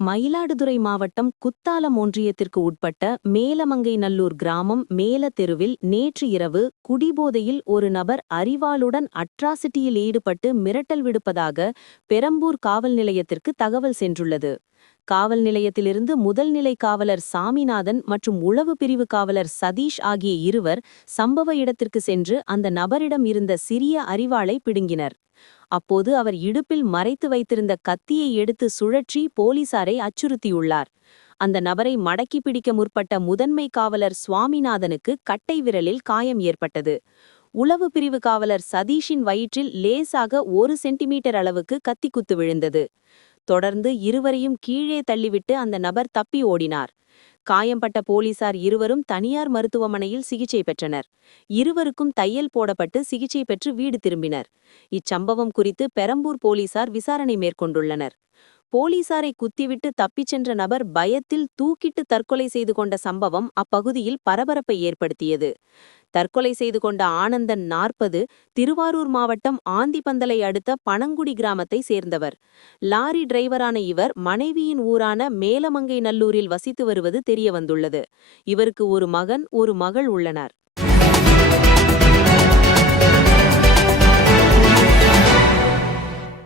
மயிலாடுதுறை மாவட்டம் குத்தாலம் ஒன்றியத்திற்கு உட்பட்ட மேலமங்கைநல்லூர் கிராமம் மேல தெருவில் நேற்று இரவு குடிபோதையில் ஒரு நபர் அரிவாளுடன் அட்ராசிட்டியில் ஈடுபட்டு மிரட்டல் விடுப்பதாக பெரம்பூர் காவல் நிலையத்திற்கு தகவல் சென்றுள்ளது. காவல் நிலையத்திலிருந்து முதல்நிலை காவலர் சாமிநாதன் மற்றும் உளவு பிரிவு காவலர் சதீஷ் ஆகிய இருவர் சம்பவ இடத்திற்கு சென்று அந்த நபரிடம் இருந்த சிறிய அறிவாளை பிடுங்கினர். அப்போது அவர் இடுப்பில் மறைத்து வைத்திருந்த கத்தியை எடுத்து சுழற்றி போலீசாரை அச்சுறுத்தியுள்ளார். அந்த நபரை மடக்கி பிடிக்க முற்பட்ட முதன்மை காவலர் சுவாமிநாதனுக்கு கட்டை விரலில் காயம் ஏற்பட்டது. உளவு பிரிவு காவலர் சதீஷின் வயிற்றில் லேசாக ஒரு சென்டிமீட்டர் அளவுக்கு கத்திக்குத்து விழுந்தது. தொடர்ந்து இருவரையும் கீழே தள்ளிவிட்டு அந்த நபர் தப்பி ஓடினார். காயம்பட்ட போலீசார் இருவரும் தனியார் மருத்துவமனையில் சிகிச்சை பெற்றனர். இருவருக்கும் தையல் போடப்பட்டு சிகிச்சை பெற்று வீடு திரும்பினர். இச்சம்பவம் குறித்து பெரம்பூர் போலீசார் விசாரணை மேற்கொண்டுள்ளனர். போலீசாரை குத்திவிட்டு தப்பிச் சென்ற நபர் பயத்தில் தூக்கிட்டு தற்கொலை செய்து கொண்ட சம்பவம் அப்பகுதியில் பரபரப்பை ஏற்படுத்தியது. தற்கொலை செய்து கொண்ட ஆனந்தன் நாற்பது திருவாரூர் மாவட்டம் ஆந்திப்பந்தலை அடுத்த பனங்குடி கிராமத்தை சேர்ந்தவர். லாரி டிரைவரான இவர் மனைவியின் ஊரான மேலமங்கை நல்லூரில் வசித்து வருவது தெரியவந்துள்ளது. இவருக்கு ஒரு மகன் ஒரு மகள் உள்ளனர்.